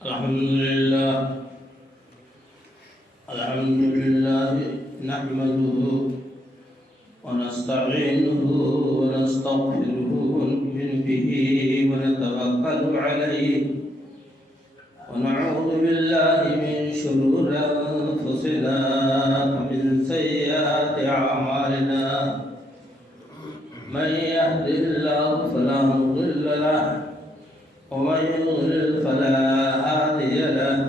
अल्हम्दुलिल्लाह नहमदुहु व नस्तईनुहु व नस्तगफिरुहु व नु'मिनु बिही व नतवक्कलु अलैहि व नऊज़ु बिल्लाहि मिन शुरूरि अंफुसिना व मिन सय्यिआति अअमालिना मन यहदिहिल्लाहु फला मुदिल्ल लहु व मन युद्लिल फला हादिय लहु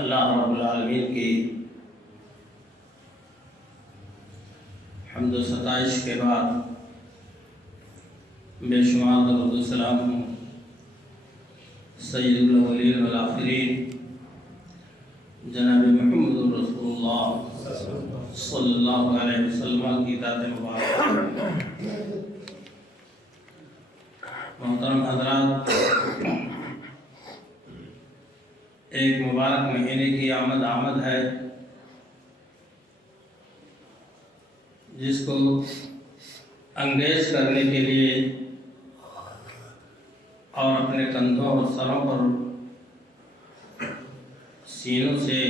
अल्लाह रब्बुल आलमीन की हम्द व सताइश के बाद बेशुमार दरूद व सलाम सय्यदुल अव्वलीन वल आखिरीन जनाब मुहम्मदुर रसूलुल्लाह सल्लल्लाहु अलैहि वसल्लम की ज़ात मुबारक। मोहतरम हज़रात, एक मुबारक महीने की आमद है जिसको अंगेज करने के लिए और अपने कंधों और सरों पर सीनों से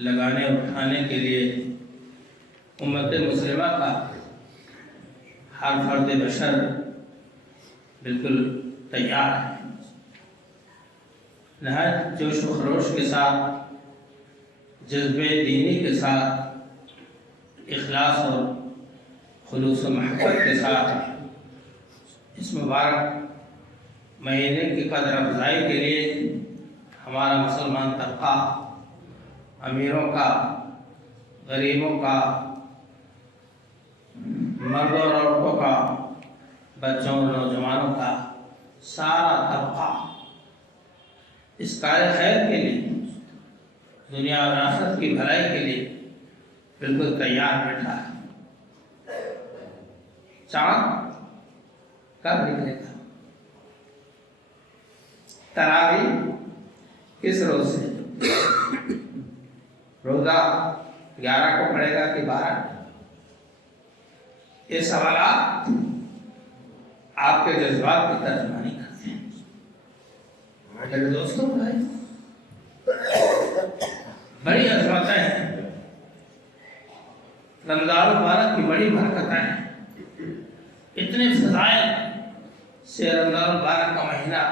लगाने उठाने के लिए उम्मत मुस्लिमा का हर फर्द बशर बिल्कुल तैयार है। नहायत जोश व खरोश के साथ, जज्बे दीनी के साथ, इखलास और खुलूस व महब्बत के साथ इस मुबारक महीने की कदर अफजाई के लिए हमारा मुसलमान तबका, अमीरों का, गरीबों का, मर्दों और औरतों का, बच्चों और नौजवानों का सारा तबका इस कार्य खैर के लिए, दुनिया और आखिरत की भलाई के लिए बिल्कुल तैयार बैठा है। चाँद कब निकलेगा? तरावी किस रोज से? रोजा 11 को पड़ेगा कि 12? ये सवाल आपके जज्बात की तर्जुमानी करते हैं। मेरे दोस्तों, भाई, बड़ी अजमतें हैं, रमज़ान मुबारक की बड़ी बरकतें हैं। इतने फज़ाइल से रमज़ान मुबारक का महीना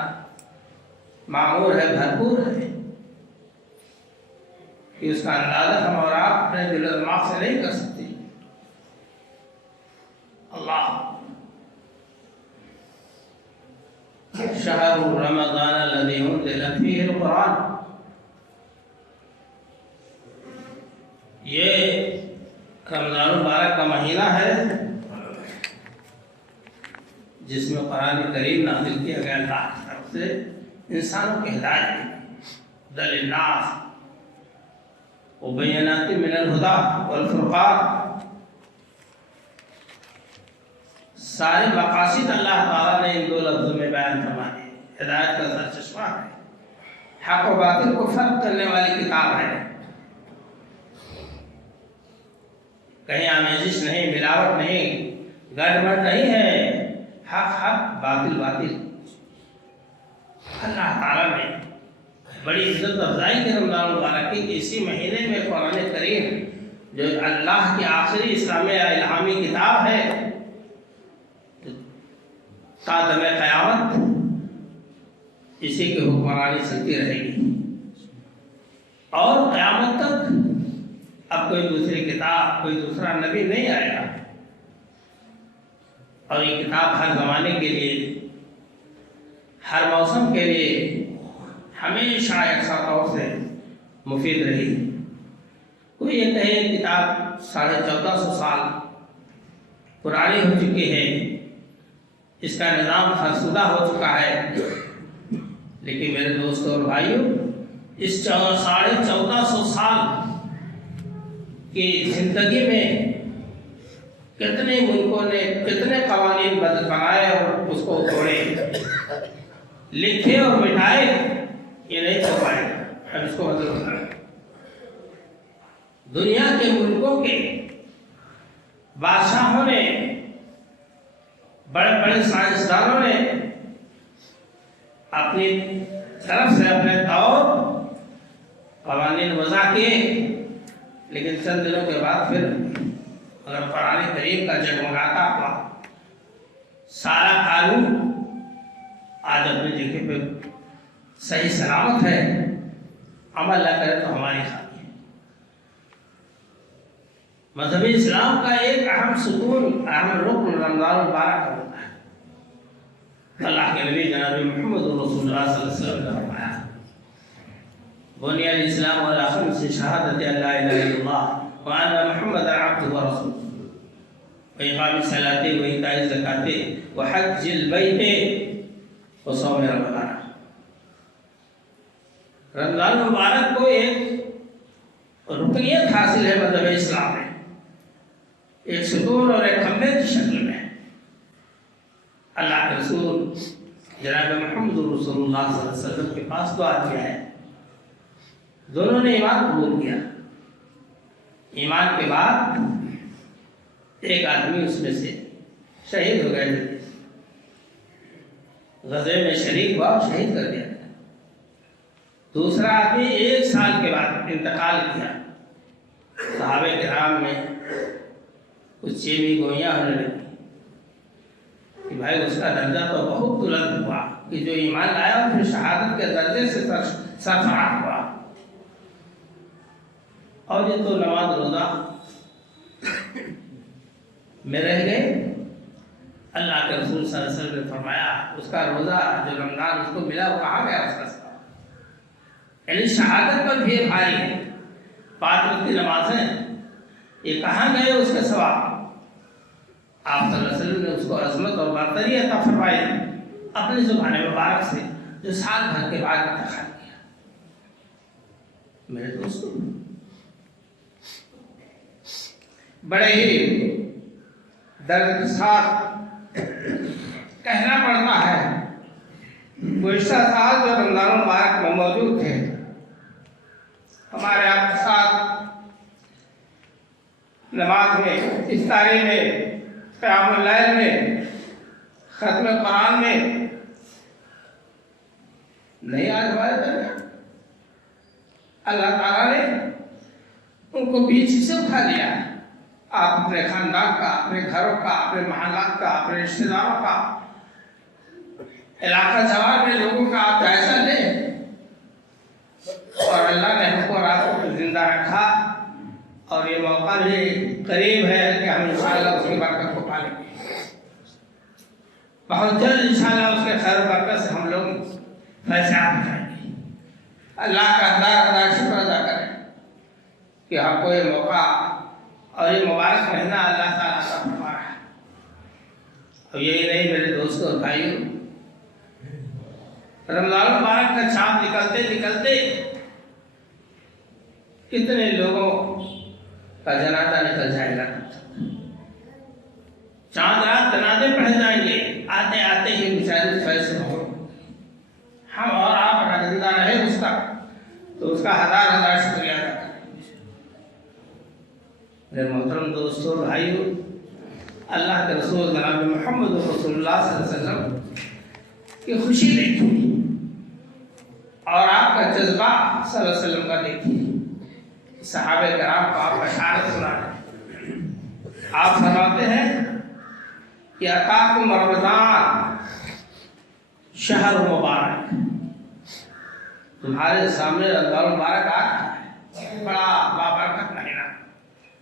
मामूर है, भरपूर है कि उसका अंदाजा हम और आप अपने दिल और दिमाग से नहीं कर सकते। अल्लाह शहरु रमज़ान लज़ी उन्ज़िला फ़ीहिल क़ुरान, ये रमज़ान मुबारक का महीना है जिसमें कुरान करीम नाज़िल किया गया अल्लाह की तरफ से इंसानों की हिदायत के लिए, दलिन्नास व बय्यिनातिन मिनल हुदा वल फुरक़ान। सारे मक़ासिद अल्लाह ताला ने इन दो लफ्ज़ों में बयान फरमाए। हिदायत का सरचश्मा है, हक़ व बातिल को फ़र्क करने वाली किताब है, कहीं आमेजिश नहीं, मिलावट नहीं, गड़बड़ नहीं है, हक़ हक़ बातिल बातिल। अल्लाह ताला ने बड़ी इज्जत अफजाई की रमज़ान मुबारक की कि इसी महीने में कुरान करीम जो अल्लाह की आखिरी इस्लामी इल्हामी किताब है तादम क़यामत इसी की हुक्मरानी चलती रहेगी और क़यामत तक अब कोई दूसरी किताब, कोई दूसरा नबी नहीं आएगा और ये किताब हर ज़माने के लिए, हर मौसम के लिए हमेशा यकसा तौर से मुफीद रही। कोई ये कहे किताब 1450 साल पुरानी हो चुकी है, इसका निज़ाम फरसुदा हो चुका है, लेकिन मेरे दोस्तों और भाइयों, इस 1450 साल की ज़िंदगी में कितने मुल्कों ने कितने कवानीन बनाए और उसको तोड़े, लिखे और मिटाए, ये नहीं कर पाए। अब इसको मतलब दुनिया के मुल्कों के बादशाहों ने, बड़े बड़े साइंसदानों ने अपनी तरफ से अपने तौर कवानीन वज़ा किए, लेकिन चंद दिनों के बाद फिर अगर कुरान करीम का जगमगाता हुआ सारा कानून आज अपनी जगह पे सही सलामत है, अमल न करें तो हमारी खामी है। मज़हब इस्लाम का एक अहम सुकून, अहम रुकन रमज़ान मुबारक का होता है। अल्लाह के नबी जनाब मोहम्मद रसूलुल्लाह सल्लल्लाहु अलैहि वसल्लम ने फरमाया, बुनियल इस्लाम अला खम्स शहादत अल्ला इलाहा इल्लल्लाह व अन्ना मुहम्मदन अब्दुहु व रसूलुहु व इक़ामिस सलाति व इताइज़ ज़काति व हज्जिल बैति व सौम रमज़ान। रमज़ान मुबारक को एक रुकनियत हासिल है मज़हब इस्लाम में, एक सुकून और एक खम्बे की शक्ल में। अल्लाह के रसूल जनाब मोहम्मद रसूलुल्लाह सल्लल्लाहु अलैहि वसल्लम के पास दो आदमी आए, दोनों ने ईमान कबूल किया। ईमान के बाद एक आदमी उसमें से शहीद हो गया, ग़ज़वे में शरीक हुआ, शहीद कर दिया। दूसरा आदमी 1 साल के बाद इंतकाल किया। सहाबे किराम में कुछ चेवी गोइयाँ होने लगी कि भाई उसका दर्जा तो बहुत बुलंद हुआ कि जो ईमान लाया और फिर शहादत के दर्जे से सरफराज हुआ, और ये तो नमाज रोज़ा में रह गए। अल्लाह के रसूल सल्लल्लाहु अलैहि वसल्लम ने फरमाया उसका रोज़ा जो रमज़ान उसको मिला वो कहाँ गया उसका सवाब? यानी शहादत पर भी भारी है, 5 वक्त की नमाज़ें, ये कहाँ गए उसका सवाब? आप सल्लल्लाहु अलैहि वसल्लम ने उसको अज़मत और बरतरी अता फरमाई अपनी ज़ुबान मुबारक से, जो साल भर के बाद इंतकाल किया। मेरे दोस्तों, बड़े ही दर्द के साथ कहना पड़ता है, गुज़िश्ता साल जो रमज़ान मुबारक में मौजूद थे, हमारे आपके साथ नमाज में, इफ्तारी में, क़यामुल लैल में, ख़त्म कुरान में नहीं आज हमारे दरमियान। अल्लाह ताला ने उनको पीछे से उठा लिया। आप अपने खानदान का, अपने घरों का, अपने महल्लात का, अपने रिश्तेदारों का, इलाका जवार में लोगों का आप जायजा लें, और अल्लाह ने हमको रात को जिंदा रखा और ये मौका भी करीब है कि हम इंशाअल्लाह उसकी बरकत को पालेंगे। बहुत जल्द इंशाअल्लाह उसके खैर बरकत से हम लोग फैसला जाएंगे। अल्लाह का हज़ार शुक्र अदा करें कि हमको ये मौका और ये मुबारक महीना अल्लाह ताला का फरमा रहा है। और यही नहीं मेरे दोस्तों और भाइयों, रमज़ान मुबारक का चाँद निकलते निकलते कितने लोगों का जनाजा निकल जाएगा। चाँद रात जनाजे पढ़े जाएंगे, आते आते ही बेचारे फैसले हो। हम और आप अगर जिंदा रहे उसका तो उसका हज़ार हज़ार शुक्रिया अदा करें। मेरे मोहतरम दोस्तों भाइयों, अल्लाह के रसूल जनाब मोहम्मद रसूलुल्लाह सल्लल्लाहु अलैहि वसल्लम की खुशी देखिए और आपका जज्बा सल्लल्लाहु अलैहि वसल्लम का देखिए। सहाबे कराम को आप बशारत सुना रहे। आप फरमाते हैं कि अताकुम रमज़ान शहर मुबारक, तुम्हारे सामने रमज़ान मुबारक आ रहा है, बड़ा बाबरकत महीना,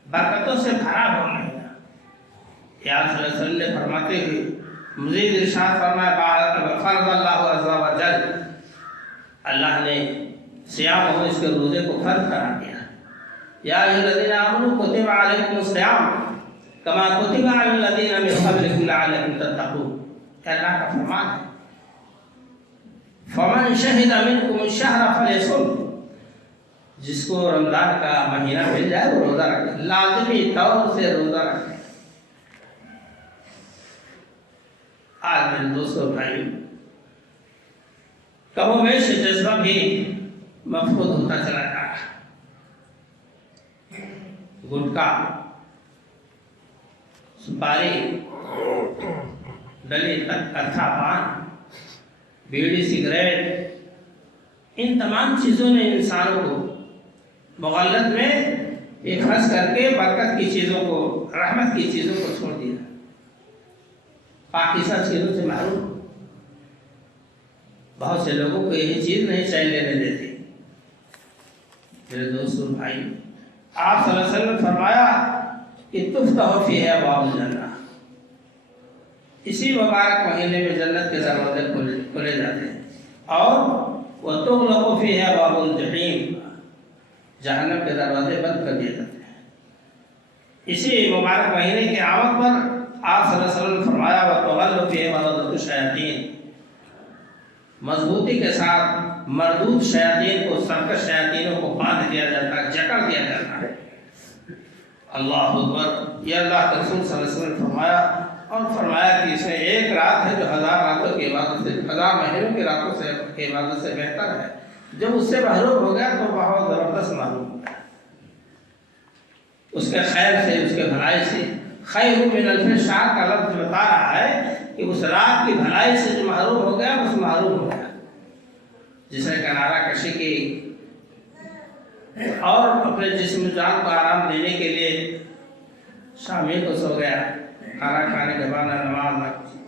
बरकतों से भरा हुआ महीना। या सल्लल्लाहु अलैहि वसल्लम ने फरमाते हुए मज़ीद इरशाद फरमाया, फ़रज़ल्लाहु अज़्ज़ा व जल, अल्लाह ने सियाम हो इसके रोज़े को फर्ज करा दिया। या अय्युहल्लज़ीना आमनू कुतिबा अलैकुमुस सियाम कमा कुतिबा अलल लज़ीना मिन क़ब्लिकुम लअल्लकुम तत्तक़ून। अल्लाह का फरमान है, फमन शहिदा मिनकुमुश शहरा फलियसुम, जिसको रमज़ान का महीना मिल जाए वो रोज़ा रखे, लाज़िमी तौर से रोज़ा रखे। आज मेरे दोस्तों भाई कमोवेश जज्बा भी मफकूद होता चला जा रहा है। गुटखा, सुपारी, डली कत्था पान, बीड़ी, सिगरेट, इन तमाम चीज़ों ने इंसानों को मुग़ल्लत में एक फंस करके बरकत की चीज़ों को, रहमत की चीज़ों को छोड़ दिया, पाकिस्तान चीज़ों से महरूम। बहुत से लोगों को यही चीज़ नहीं चैन लेने देती। मेरे दोस्तों भाई, आप सल्लल्लाहु अलैहि वसल्लम ने फरमाया कि तुफ़्तहु फ़ीही अब्वाबुल जन्नह, इसी मुबारक महीने में जन्नत के दरवाजे खोले जाते हैं और वह तुग़लक़ु फ़ीही अब्वाबुल जहीम, जहन्नम के दरवाजे बंद कर दिए जाते हैं। इसी मुबारक महीने की आमद पर आप सल्लल्लाहु अलैहि वसल्लम ने फरमाया, वह तुग़ल्लु फ़ीही मरदतुश शयातीन, मजबूती के साथ मरदूद शयातीन को, सर्कस शयातीनों को बांध दिया जाता है, जकड़ दिया जाता है। अल्लाह अकबर। ये अल्लाह के रसूल सल्लल्लाहु अलैहि वसल्लम ने फरमाया और फरमाया कि इसमें एक रात है जो 1000 रातों की इबादत से, 1000 महीनों की रातों से की इबादत से बेहतर है। जब उससे महरूम हो गया तो बहुत ज़बरदस्त महरूम हो गया। उसके खैर से, उसके भलाई से, खैर मिन अल्फ़ि शाह का लफ्ज़ बता रहा है कि उस रात की भलाई से जो महरूम हो गया उस महरूम हो गया। जिसने किनारा कशी की और अपने जिस्म जान को आराम देने के लिए शामी को सो गया, खाना खाने के बाद नमाज न की,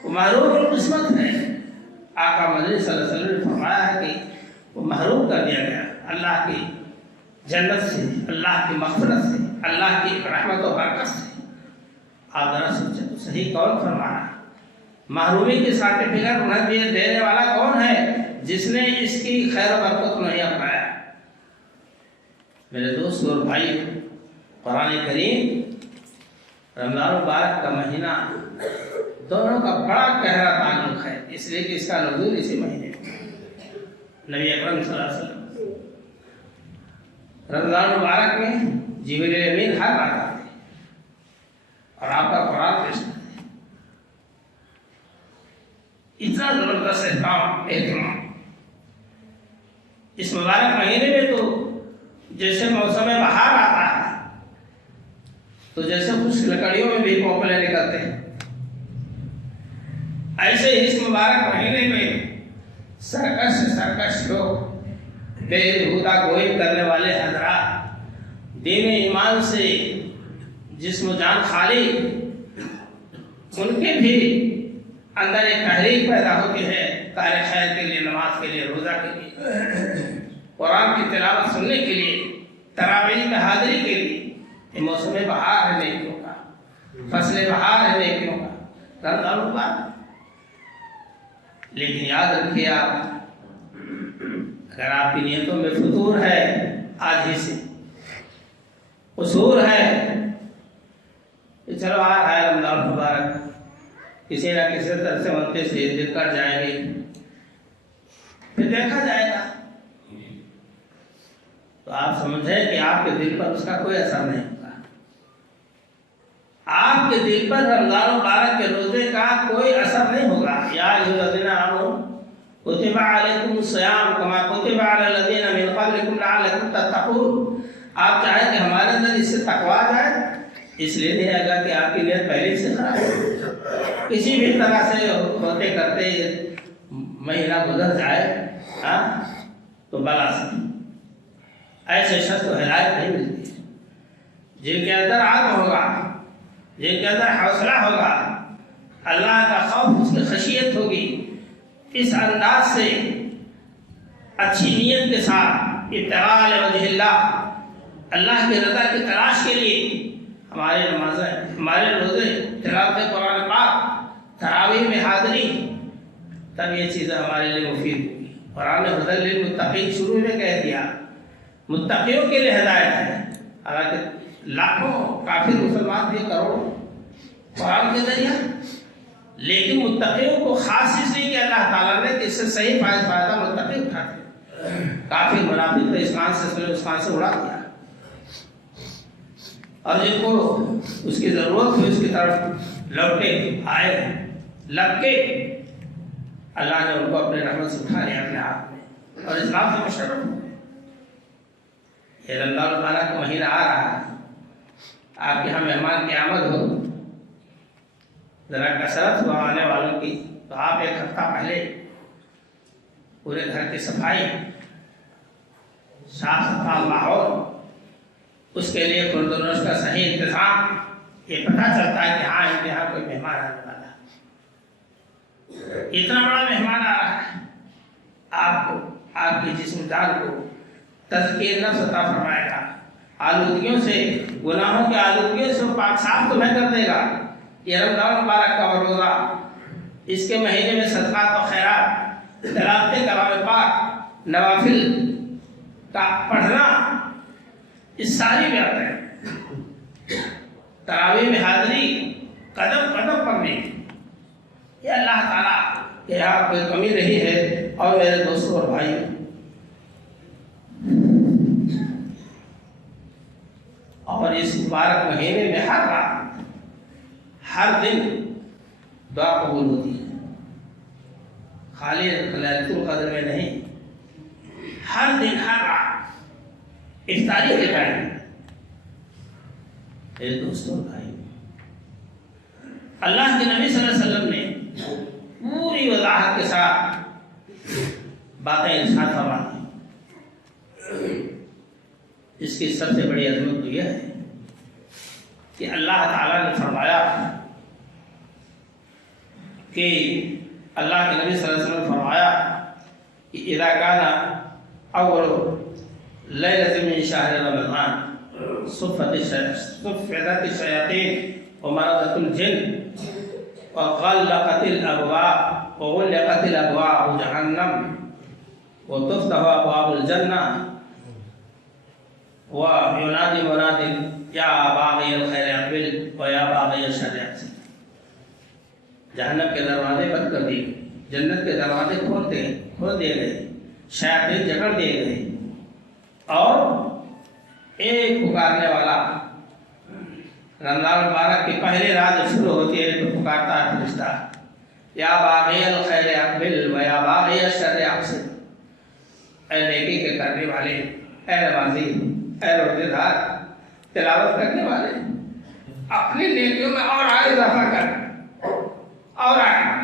वो महरूम और किस्मत है। आका मदनी सल्लल्लाहु अलैहि वसल्लम ने फरमाया है कि वो महरूम कर दिया गया अल्लाह की जन्नत से, अल्लाह की मग़फ़िरत से, अल्लाह की रहमत और बरकत से। आप जरा सोचें तो सही, कौन फरमा रहा है? महरूमी की सर्टिफिकेट उन्हें देने वाला कौन है जिसने इसकी खैर बरकत नहीं अपनाया? मेरे दोस्त और भाई, कुरान करीम रमज़ान मुबारक का महीना दोनों का बड़ा गहरा ताल्लुक़ है, इसलिए कि इसका नुज़ूल इसी महीने में। नबी अकरम सल्लल्लाहु अलैहि वसल्लम रमज़ान मुबारक में जिब्रील अमीन हर रात आते और आपका कुरान पेश करते। इतना ज़बरदस्त एहतमाम इस मुबारक महीने में। तो जैसे मौसम बहार आता है तो जैसे खुश्क लकड़ियों में भी पोपले निकलते हैं, ऐसे ही इस मुबारक महीने में सरकश लोग, बेहुदा गोई करने वाले हज़रात, दीन ईमान से जिस्म जान खाली, उनके भी अंदर एक तहरीक पैदा होती है कार्य खैर के लिए, नमाज के लिए, रोज़ा के लिए, कुरान की तिलावत सुनने के लिए, तरावीह में हाज़िरी के लिए। ये मौसम बहार है नेकियों का, फसलें बहार है नेकियों का, रमजान मुबारक। लेकिन याद रखिए आप, अगर आपकी नियतों में फतूर है, आज ही से उसूर है कि चलो आ रहा है रमजान मुबारक, किसी ना किसी तरह से मनते से दिक्कत जाएंगे, फिर देखा जाएगा, तो आप समझे कि आपके दिल पर उसका कोई असर नहीं होगा। आपके दिल पर रमजान मुबारक के रोजे का कोई असर नहीं होगा। या अय्युहल्लज़ीना आमनू कुतिबा अलैकुमुस सियाम कमा कुतिबा अलल लज़ीना मिन क़ब्लिकुम लअल्लकुम तत्तक़ून। आप चाहें कि हमारे अंदर इससे तकवा जाए, इसलिए नहीं आएगा कि आपकी नियत पहले से खराब है। किसी भी तरह से होते करते महीना गुजर जाए, हाँ, तो बला से ऐसे शख्स को हिदायत नहीं मिलती है। जिनके अंदर आत्म होगा, जिनके अंदर हौसला होगा, अल्लाह का खौफ, उसकी खशियत होगी, इस अंदाज से अच्छी नीयत के साथ इत्तिक़ाल वजहिल्लाह, अल्लाह की रज़ा की तलाश के लिए हमारे नमाज़ें, हमारे रोज़े, तिलावत कुरान पाक, तरावीह में हाज़िरी, तब ये चीज़ें हमारे लिए मुफीद होगी। कुरान ने हुदल लिल मुत्तक़ीन शुरू में कह दिया, मुत्तक़ियों के लिए हिदायत है। हालांकि लाखों काफिर मुसलमान भी करोड़ों कुरान के जरिए, लेकिन मुत्तक़ियों को खास इसलिए कि अल्लाह ताला ने इससे सही फायदा मुत्तक़ी उठाते, काफिर मुनाफिक तो इस्लाम से उड़ा दिया, और जिनको उसकी ज़रूरत हुई उसकी तरफ लौटे आए लपके, अल्लाह ने उनको अपने रहमत से उठा लिया अपने हाथ में और इस्लाम से मुशर्रफ हो गए। ये रमज़ान मुबारक का महीना आ रहा है, आपके यहाँ मेहमान की आमद हो, ज़रा कसरत हो आने वालों की, तो आप एक हफ्ता पहले पूरे घर की सफाई, साफ सुथरा माहौल, उसके लिए खुर्दुरुस्त का सही इंतजाम, ये पता चलता है कि हाँ इनके यहाँ कोई मेहमान आने वाला है। इतना बड़ा मेहमान आ रहा है, आपको, आपके जिस्म जान को तज़किए नफ्स अता फरमाएगा, आलूदगियों से, गुनाहों के आलूदगियों से पाक साफ तुम्हें कर देगा। ये रमज़ान मुबारक का रोज़ा, इसके महीने में सदक़ात व खैरात, तिलावत कलाम पाक, नवाफिल का पढ़ना, इस सारी व्याप्त है। तरावीह में हाज़िरी, कदम कदम पढ़ने, ये अल्लाह ताला के यहाँ कोई कमी नहीं है। और मेरे दोस्तों और भाइयों, और इस मुबारक महीने में हर रात, हर दिन दुआ कबूल होती है, खाली लैलतुल क़द्र में नहीं, हर दिन हर रात इफ्तारी के टाइम। मेरे दोस्तों भाई, अल्लाह के नबी सल्लल्लाहु अलैहि वसल्लम ने पूरी वज़ाहत के साथ बातें इरशाद फरमाई। इसकी सबसे बड़ी अज़मत तो यह है कि अल्लाह ताला ने फरमाया कि अल्लाह के नबी सल्लल्लाहु अलैहि वसल्लम फरमाया कि इज़ा काना अव्वल लैलतिन मिन शहर रमज़ान सुफ़्फ़िदत शयातीन व मरदतुल जिन्न व ग़ल्क़तिल अबवाब व ग़ुल्क़तिल अबवाब जहन्नम व तुफ़्तहु अबवाबुल जन्नह व युनादी मुनादिन या बाग़ियल खैर अक़बिल व या बाग़ियल शर्र अक़सिर। जहन्नम के दरवाजे बंद कर दिए, जन्नत के दरवाजे खोल दिए गए, शयातीन जकड़ दिए गए, और एक पुकारने वाला, रमज़ान मुबारक की पहली रात जब शुरू होती है तो पुकारता है फरिश्ता, या बाग़ियल खैर अक़बिल व या बाग़ियल शर्र अक़सिर। ऐ नेकी के करने वाले, ऐ नमाज़ी, ऐ रोज़ेदार, तिलावत करने वाले, अपनी नेकियों में और आगे इज़ाफ़ा कर, और आगे बढ़।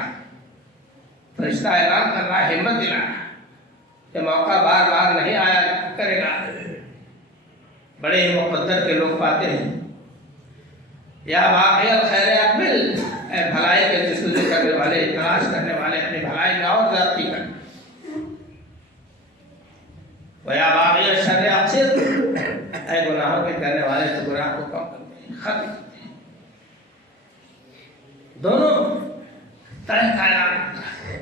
फरिश्ता ऐलान कर रहा है, हिम्मत दिला रहा है, ये मौका बार बार नहीं आया करेगा, बड़े मुक़द्दर के लोग पाते हैं। या बाग़ियल खैर अक़बिल, भलाई के जस्तजू करने वाले, तलाश करने वाले, अपनी भलाई में और ज़्यादती कर। या बाग़ियल शर्र अक़सिर, गुनाहों के करने वाले तो गुनाह को कम करते हैं, खत्म करते हैं। दोनों तरह का ऐलान होता है।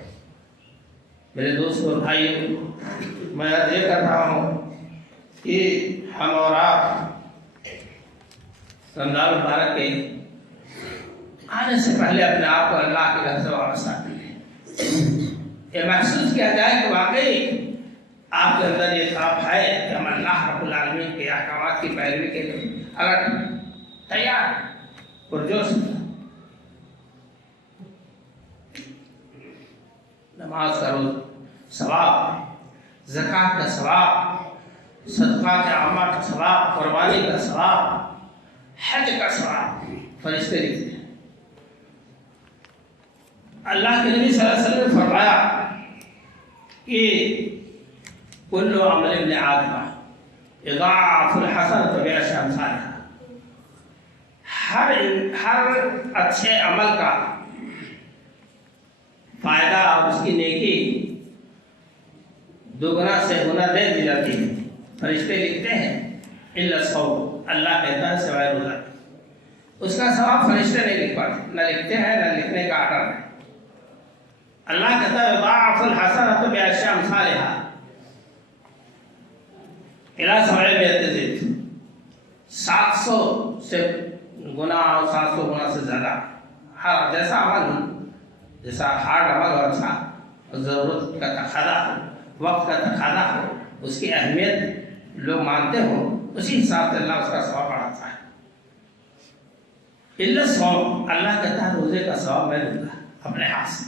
मेरे दोस्तों और भाइयों, मैं ये कर रहा हूँ कि हम और आप रमजान मुबारक के आने से पहले अपने आप को अल्लाह के घर से वापस आ करें। ये महसूस किया जाए कि वाकई आपके अंदर ये ख्वाब है कि हम अल्लाह रब्बुल आलमीन के अहकामात की पैरवी के लिए अगर तैयार पुरजोश नमाज का रोज सवाब, ज़कात का सवाब, सदका के अमाल का सवाब, कुर्बानी का सवाब, हज का सवाब फरिश्ते लिखते हैं। अल्लाह के नबी सल्लल्लाहु अलैहि वसल्लम ने फरमाया कि कुल्लु अमल इब्न आदम यदाअफुल हसनत बिअशरि अमसालिहा, हर अच्छे अमल का फायदा और उसकी नेकी दोगुना से गुना दे दी जाती है। फरिश्ते लिखते हैं इल्ला सौम, अल्लाह कहता है सिवाय रोजा। उसका सवाब फरिश्ते नहीं लिख पाते, न लिखते हैं न लिखने का आर्डर है। अल्लाह कहता है यदाअफुल हसनत बिअशरि अमसालिहा इला 700 से गुना और 700 गुना से ज़्यादा। हर जैसा अमल, जैसा हार्ड अमल और अच्छा ज़रूरत का तकादा हो, वक्त का तकादा हो, उसकी अहमियत लोग मानते हो, उसी हिसाब से अल्लाह उसका सवाब बढ़ाता है। इल्ला सौम, अल्लाह कहता है रोज़े का सवाब मैं दूंगा अपने हाथ से।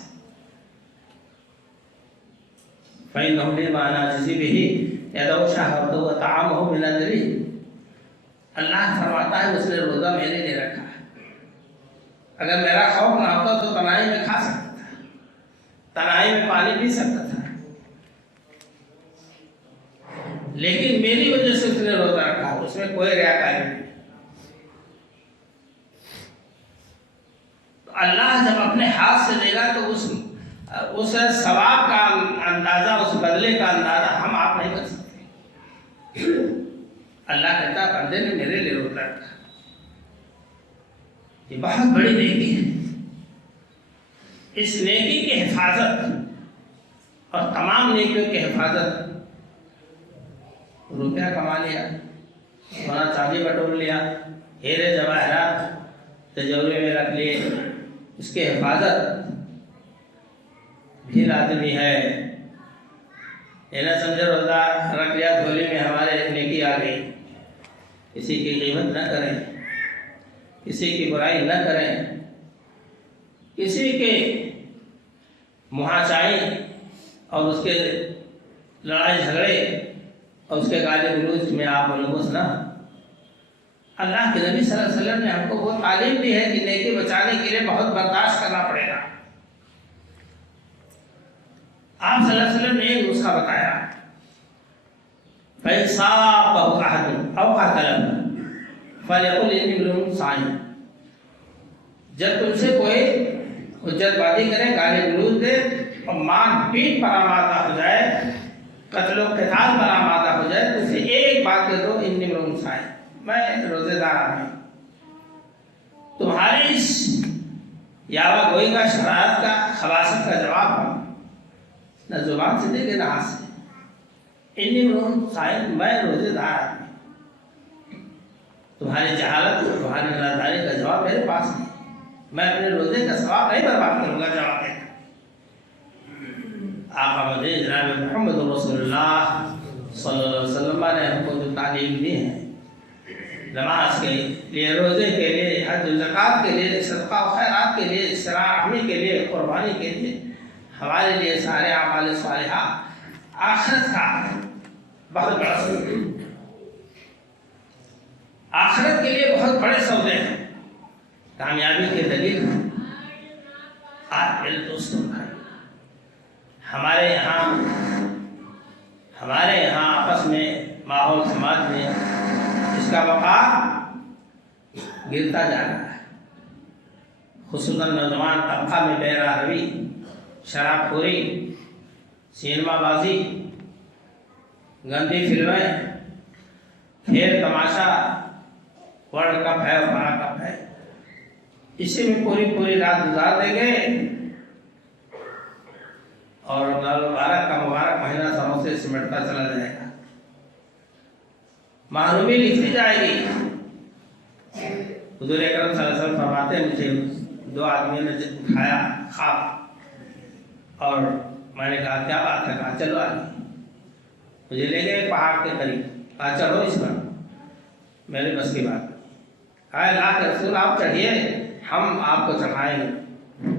फ़इन्नहु ली व अना अजज़ी बिही यदौ शहरतहु व तआमुहु मिन नज़री। अल्लाह फरमाता है उसने रोज़ा मेरे लिए रखा है। अगर मेरा खौफ ना होता तो तनाई में खा सकता था, तनाई में पानी पी सकता था, लेकिन मेरी वजह से उसने रोज़ा रखा, उसमें कोई रियाकारी नहीं। तो अल्लाह जब अपने हाथ से देगा तो उस सवाब का अंदाजा, उस बदले का अंदाजा हम आप नहीं कर सकते। अल्लाह कहता बंदे ने मेरे लिए रोज़ा रखा, ये बहुत बड़ी नेकी है। इस नेकी की हिफाजत और तमाम नेकियों की हिफाजत, रुपया कमा लिया, सोना चांदी बटोर लिया, हीरे जवाहरात तिजोरी में रख लिए, उसकी हिफाजत भी लाजमी है। ये ना समझे रोज़ा रख लिया झोली में हमारे नेकी आ गई। किसी की कीमत न करें, किसी की बुराई न करें, किसी के मुहाचाई और उसके लड़ाई झगड़े और उसके गाली गलौज में आप लोगों से ना। अल्लाह के नबी सल्लल्लाहु अलैहि वसल्लम ने हमको बहुत तालीम दी है कि नेकी बचाने के लिए बहुत बर्दाश्त करना पड़ेगा। आप सल्लल्लाहु अलैहि वसल्लम ने एक नुस्खा बताया, जब तुमसे कोई हुज्जतबाजी करे, गाली गलौज दे और मार पीट पर आमादा हो जाए, कत्ल क़िताल पर आमादा हो जाए, तो उसे एक बात कह दो, इन्नी इम्रुउन साइम, मैं रोजेदार आदमी। तुम्हारी इस यावा गोई का, शरारत का, खबासत का जवाब हम न जुबान से देंगे न हाथ से। इन्नी इम्रुउन साइम, मैं रोजेदार आदमी। तुम्हारी जहालत, तुम्हारी नादानी का जवाब मेरे पास नहीं, मैं अपने रोजे का सवाब नहीं बर्बाद करूंगा। जवाब है आका मदीन जनाब मोहम्मद रसूलुल्लाह सल्लल्लाहु अलैहि वसल्लम ने हमको जो तालीम दी है, नमाज के लिए, रोजे के लिए, हज ज़कात के लिए, सदका और खैरात के लिए, इस्राफ़ी के लिए, कुर्बानी के लिए, हमारे लिए सारे अमाल सालिहा आखिरत का बहुत बड़ा सौदा, आखिरत के लिए बहुत बड़े सौदे हैं, कामयाबी के दलील। आज मेरे दोस्तों भाई, हमारे यहाँ आपस में, माहौल समाज में इसका वक़ार गिरता जा रहा है। खुसूसन नौजवान तबका में बेराहवी, शराबखोरी, सिनेमाबाजी, गंदी फिल्में, खेल तमाशा, वर्ल्ड कप है और बड़ा कप है, इसी में पूरी रात गुजार देंगे और रमज़ान मुबारक का मुबारक महीना सरों से सिमटता चला जाएगा। मालूमी लिखती जाएगी। हुज़ूर अकरम सल्लल्लाहु अलैहि वसल्लम फरमाते हैं, मुझे 2 आदमियों ने उठाया ख्वाब और मैंने कहा क्या बात है? कहा चलो आगे। मुझे ले गए पहाड़ के करीब, कहा चढ़ो इस पर। मेरे बस की बात। कहा अल्लाह के रसूल आप चढ़िए, हम आपको चढ़ाएंगे।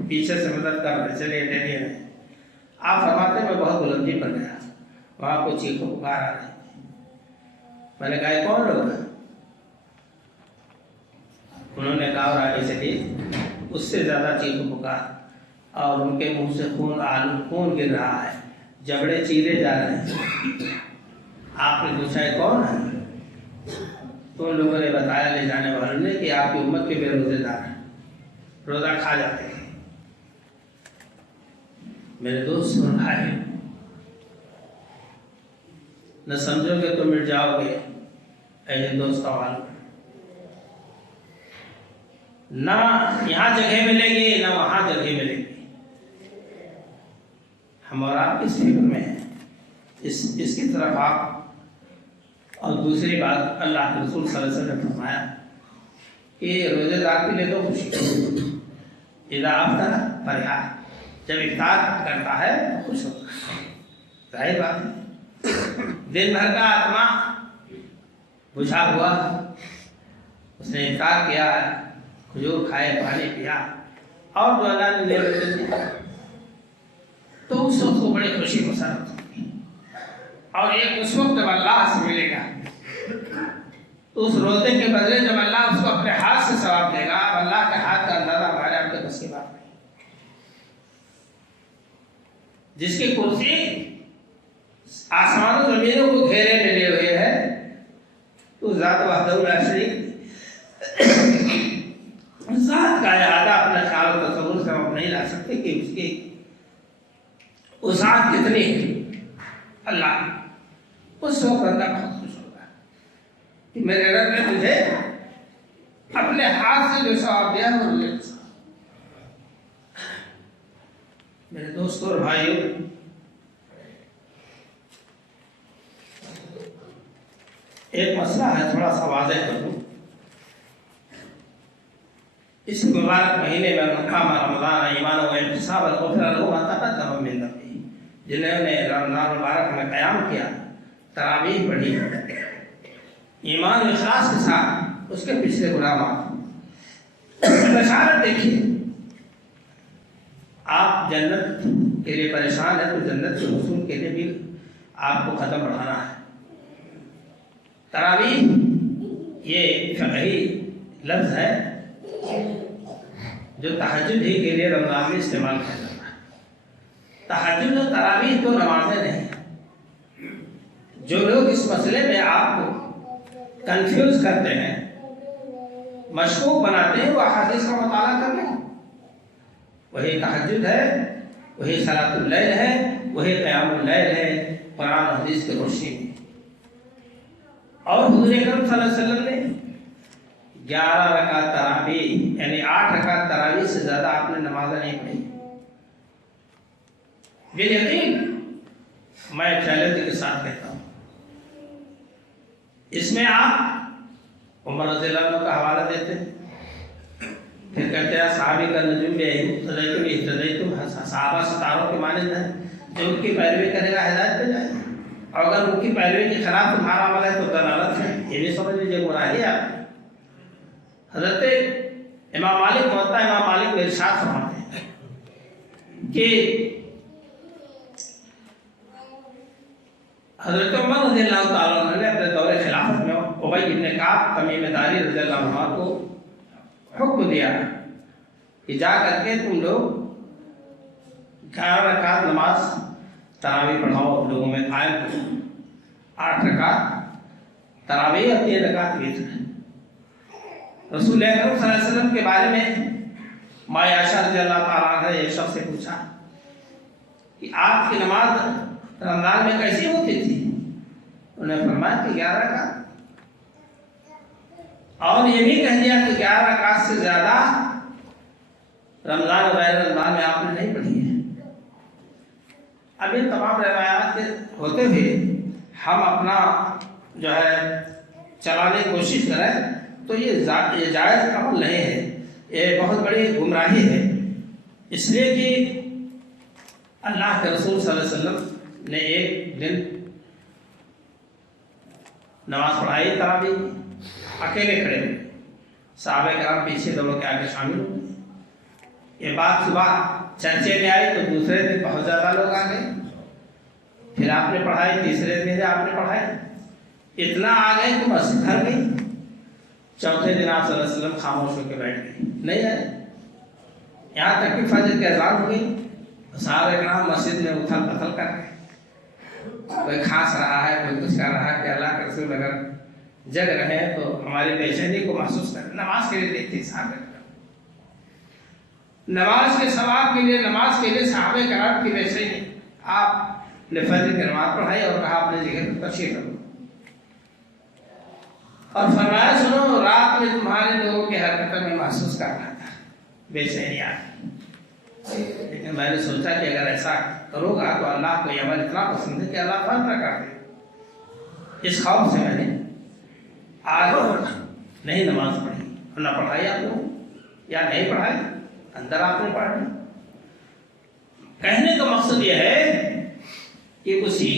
पीछे से मदद कर रहे चलिए डेरिए में। आप फरमाते मैं बहुत बुलंदी पर गया, वहाँ को चीखों पुकार आ रही थी। मैंने कहा कौन लोग हैं? उन्होंने कहा और आगे चलिए, उससे ज़्यादा चीखों पुकार और उनके मुंह से खून गिर रहा है, जबड़े चीरे जा रहे हैं। आपने पूछा है कौन है? तो उन लोगों ने बताया ले जाने वालों ने कि आपकी उम्मत के बेरोजेदार हैं, रोज़ा खा जाते हैं। मेरे दोस्त और भाई, न समझोगे तो मिट जाओगे ऐसे दोस्तों वालों। ना यहाँ जगह मिलेगी ना वहाँ जगह मिलेगी। हम और आप इस फिक्र में हैं, इसकी तरफ आप। और दूसरी बात, अल्लाह के रसूल सल्लल्लाहु अलैहि वसल्लम ने फरमाया कि रोजेदार के लिए तो खुशी, इज़ा अफ्तर फरिहा, जब इफ्तार करता है तो खुश होता है। जाहिर बात है, दिन भर का आत्मा बुझा हुआ, उसने इफ्तार किया, खजूर खाए, पानी पिया और जो अल्लाह ने नेमतें दी, तो उस वक्त को बड़ी खुशी मुसरत होगी। और एक उस वक्त जब अल्लाह से मिलेगा, तो उस रोजे के बदले जब अल्लाह उसको अपने हाथ से सवाब देगा। अब अल्लाह के हाथ का अंदाजा हमारे आपके बस की बात नहीं। जिसकी कुर्सी आसमानों जमीनों को घेरे में लिए हुए है, तो ज़ात वहदहू ला शरीक ज़ात का इरादा अपने ख्याल और तसव्वुर से हम नहीं ला सकते कि उसकी उसात कितनी है। अल्लाह उस वक्त बंदा बहुत खुश होगा कि मेरे रब ने मुझे अपने हाथ से जो सवाब दिया वो ले। मेरे दोस्तों और भाइयों, एक मसला है, थोड़ा सा वाज़ेह कर दूं। इस मुबारक महीने में रमज़ान ईमान व इहतिसाब जिन्होंने रमज़ान मुबारक में क़याम किया, तरावीह पढ़ी, ईमान और इखलास के साथ, उसके पिछले गुनाह माफ़। बशारत देखिए, आप जन्नत के लिए परेशान है तो जन्नत के हुसूल के लिए भी आपको कदम बढ़ाना है। तरावीह ये फ़िक़ही लफ्ज़ है जो तहज्जुद ही के लिए रमज़ान में इस्तेमाल किया जाता है। तहज्जुद और तरावीह तो नमाज़ें नहीं। जो लोग इस मसले में आपको कंफ्यूज करते हैं, मशकूक बनाते हैं, वो हदीस का मुताला कर लें। वही तहज्जुद है, वही सलातुल लैल है, वही क़यामुल लैल है, कुरान और हदीस की रोशनी में। और हुज़ूर अकरम सल्लल्लाहु अलैहि वसल्लम ने 11 रकात तरावीह यानी 8 रकात तरावीह से ज़्यादा आपने नमाज़ें नहीं पढ़ी। बिल्यकीन मैं चैलेंज के साथ कहता हूँ, इसमें आप उमर रज़ियल्लाहु अन्हु का हवाला देते हैं, फिर कहते हैं सहाबी का नजुम तुम सहाबा सितारों के मानंद हैं, जो उनकी पैरवी करेगा हिदायत पे जाएगा, और अगर उनकी पैरवी के खिलाफ तुम्हारा अमल है तो दलालत है। ये भी समझ लीजिए गुनाही है आप। हज़रत इमाम मालिक मेरे साथ फरमाते हैं कि हज़रत उमर रज़ियल्लाहु ताला अन्हु ने अपने दौरे खिलाफत में उबय इब्न काब तमीम दारी रज़ियल्लाहु अन्हु को हुक्म दिया कि जा करके तुम लोग 11 रकात नमाज तरावी पढ़ाओ, लोगों में कायम करो। 8 रकात तरावी और 3 रकात वित्र। रसूल अकरम सल्लल्लाहु अलैहि वसल्लम के बारे में माँ आयशा रज़ियल्लाहु ताला अन्हा ने एक शख्स से पूछा कि आपकी नमाज रमज़ान में कैसी होती थी? उन्होंने फरमाया कि 11 रकात, और ये भी कह दिया कि 11 रकात से ज़्यादा रमज़ान और गैर रमज़ान में आपने नहीं पढ़ी है। अब इन तमाम रवायात के होते हुए हम अपना जो है चलाने की कोशिश करें तो ये जायज़ अमल नहीं है, ये बहुत बड़ी गुमराही है। इसलिए कि अल्लाह के रसूल सल्लल्लाहु अलैहि वसल्लम ने एक दिन नमाज पढ़ाई तरावी, अकेले खड़े हुए, सहाबा किराम पीछे दौड़ के आगे शामिल हुए। ये बात सुबह चर्चे में आई तो दूसरे दिन बहुत ज़्यादा लोग आ गए, फिर आपने पढ़ाई, तीसरे दिन आपने पढ़ाई, इतना आ गए कि मस्जिद भर गई। चौथे दिन आप सल्लल्लाहु अलैहि वसल्लम खामोश होकर बैठ गए, नहीं आए। यहाँ तक कि फजर की अज़ान हो गई, सहाबा किराम मस्जिद में उथल पुथल कर रहे, कोई खांस रहा है, कोई कुछ कर रहा है कि अल्लाह के रसूल अगर जग रहे हैं तो हमारी बेचैनी को महसूस करें। नमाज के लिए देखिए सहाबा किराम, नमाज के सवाब के लिए, नमाज के लिए सहाबा किराम की बेचैनी। आपने फजर की नमाज पढ़ाई और कहा अपने जगह पर तशरीफ रखो और फरमाया सुनो, रात में तुम्हारे लोगों की हरकतों में महसूस कर रहा था बेचैनी आ, लेकिन मैंने सोचा कि अगर ऐसा करोगा तो अल्लाह को यह अमल इतना पसंद है कि अल्लाह फर्ज न कर दे। इस खौफ से मैंने आज नहीं नमाज पढ़ी, और न पढ़ाई आपको या नहीं पढ़ाई, अंदर आपने पढ़ी। कहने का मकसद यह है कि उसी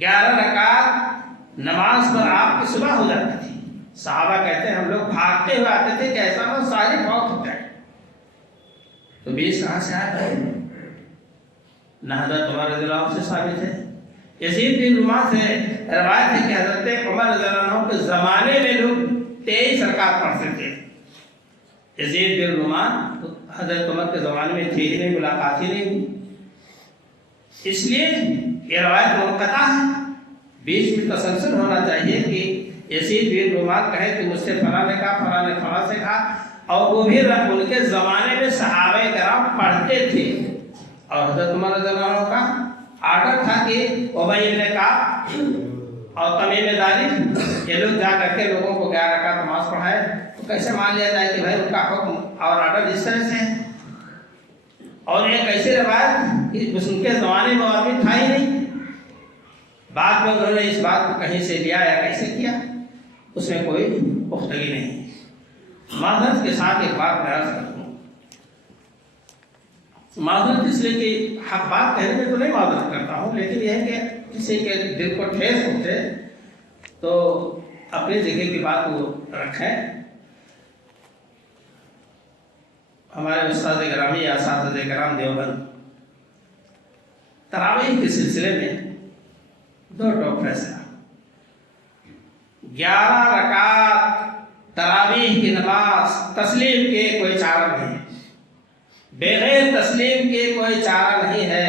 11 रकात नमाज पर आपकी सुबह हो जाती थी। साहबा कहते हैं हम लोग भागते हुए आते थे कि ऐसा ना सारी मौत हो जाए, तो 20 कहाँ से आया? हज़रत उमर रज़ियल्लाहु अन्हु से साबित है। यज़ीद बिन रुमान से रवायत है कि हज़रत उमर रज़ियल्लाहु अन्हु के ज़माने में लोग 23 रकात पढ़ते थे। यज़ीद बिन रुमान तो हज़रत उमर के ज़माने में थे ही नहीं, मुलाकात ही नहीं हुई, इसलिए ये रवायत मुनक़ता है। बीच में तसलसल होना चाहिए कि यज़ीद बिन रुमान कहे कि मुझसे फलां ने कहा, फलां ने फलां से कहा, और वो भी उनके ज़माने में सहाबा किराम पढ़ते थे। और हज़रत उमर रज़ियल्लाहु अन्हु का आर्डर था कि उबई इब्न काब और तमीम दारी ये लोग जा करके लोगों को 11 रकात नमाज पढ़ाए, तो कैसे मान लिया जाए कि भाई उनका हुक्म और आर्डर इस तरह से है। और एक ऐसी रवायत कि उनके ज़माने में आदमी था ही नहीं, बाद में उन्होंने इस बात को कहीं से लिया या कैसे किया, उसमें कोई पुख्तगी नहीं। माजरत के साथ एक बात मैं अर्ज़ करता हूँ, माजरत इसलिए कि हक बात कहने में तो नहीं माजरत करता हूँ, लेकिन यह है कि किसी के दिल को ठेस पहुँचे तो अपनी जगह की बात को रखें। हमारे उस्ताद गिरामी या असातिज़े किराम देवबंद तरावीह के सिलसिले में 2 टॉप फैसला, 11 रकात तरावीह की नमाज तस्लीम के कोई चारा नहीं है, बगैर तस्लीम के कोई चारा नहीं है।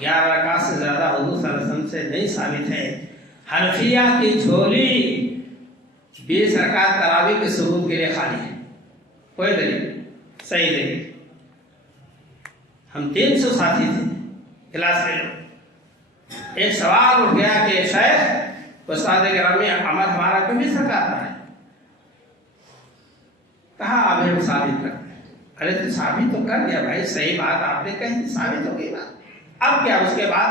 11 रकात से ज़्यादा हुज़ूर सल्लल्लाहु अलैहि वसल्लम से नहीं साबित है। हनफिया की झोली 20 रकात तरावीह के सबूत के लिए खाली है, कोई दलील सही दलील। हम 300 साथी थे क्लास में, एक सवाल उठ गया कि शेख उस्ताद गिरामी अमल हमारा क्यों 20 रकात है? कहा अब हम साबित करते हैं। अरे तो साबित तो कर दिया भाई, सही बात आपने कही, साबित हो गई बात, अब क्या? उसके बाद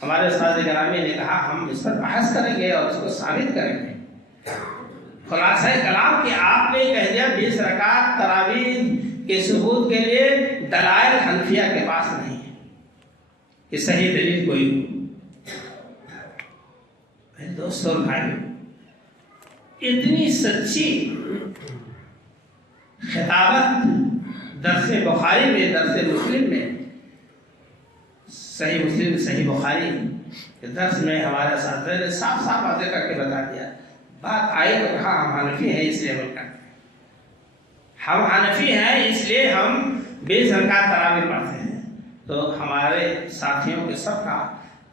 हमारे उस्ताद गिरामी ने कहा हम इस पर बहस करेंगे और उसको साबित करेंगे। खुलासा कलाम कि आपने कह दिया 20 रकात तरावीह के सबूत के लिए दलाइल हनफिया के पास नहीं है कि सही दलील कोई हो। दोस्तों भाई, इतनी सच्ची खिताबत दर्स बुखारी में, दर्स मुस्लिम में, सही मुस्लिम सही बुखारी के दर्स में हमारे साथ ने साफ साफ वाज़ेह करके बता दिया। बात आई तो कहा हम हनफी हैं इसलिए अमल करते हैं, हम हनफी हैं इसलिए हम 20 रकात तरावीह पढ़ते हैं। तो हमारे साथियों के सबका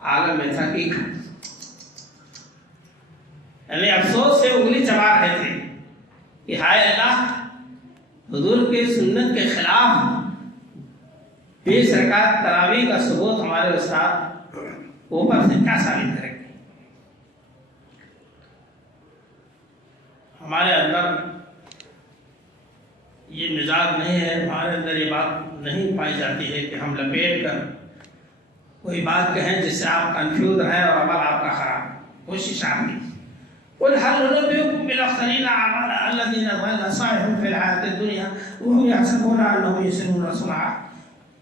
आलम में था कि यानी अफसोस से उंगली चबा रहे थे कि हाय अल्लाह, हुजूर के सुन्नत के खिलाफ 20 रकात तरावीह का सबूत हमारे उस्ताद ऊपर से क्या साबित करेंगे? हमारे अंदर ये मिजाज नहीं है, हमारे अंदर ये बात नहीं पाई जाती है कि हम लपेट कर कोई बात कहें जिससे आप कंफ्यूज रहें और अमल आपका खराब, कोशिश आप कीजिए। कुल हल नुनब्बिउकुम बिल-अख़्सरीना अअमाला अल्लज़ीना ज़ल्ला सअयुहुम फ़िल हयातिद दुनिया व हुम यहसबूना अन्नहुम युहसिनूना सुनअ।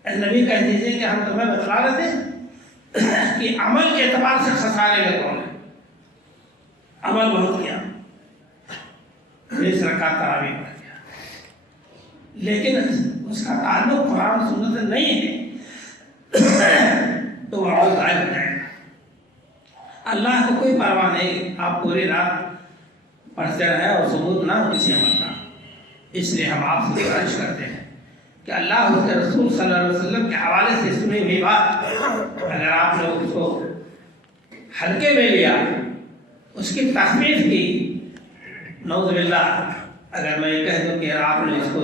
नबी कह दीजिए कि हम तुम्हें बतला रहे थे कि अमल के एतबार से खसारे में कौन है। अमल बहुत किया, 20 रकात तरावी पढ़ गया, लेकिन उसका ताल्लुक कुरान सुन्नत से नहीं है तो वह अमल गायब हो जाएगा। अल्लाह को कोई परवाह नहीं, आप पूरी रात पढ़ते रहे और सबूत ना हो किसी अमल का। इसलिए हम आपसे गुजारिश करते हैं कि अल्लाह उसके रसूल सल्लल्लाहु अलैहि वसल्लम के हवाले से सुनी हुई बात अगर आप लोग उसको हल्के में लिया, उसकी तखमीर की, नौज़ुबिल्लाह अगर मैं ये कह दूँ कि आपने इसको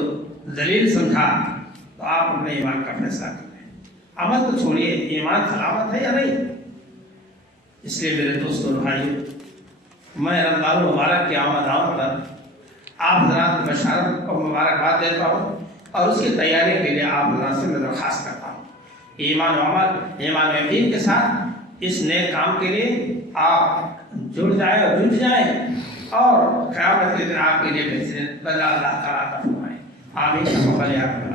जलील समझा तो आप अपने ईमान का फैसला कर लें। अमल तो छोड़िए, ईमान सलामत है या नहीं। इसलिए मेरे दोस्तों और भाइयों, मैं रमज़ान मुबारक की आमद पर आप हज़रात को बशारत और मुबारकबाद देता हूँ और उसकी तैयारी के लिए आप हज़रात से मैं दरख्वास्त करता हूँ, ईमान व अमल, ईमान व यकीन के साथ इस नए काम के लिए आप जुड़ जाए और जुट जाए और क़यामत के दिन आपके लिए बेहतरीन बदला अल्लाह ताला का फरमाए। आमीन।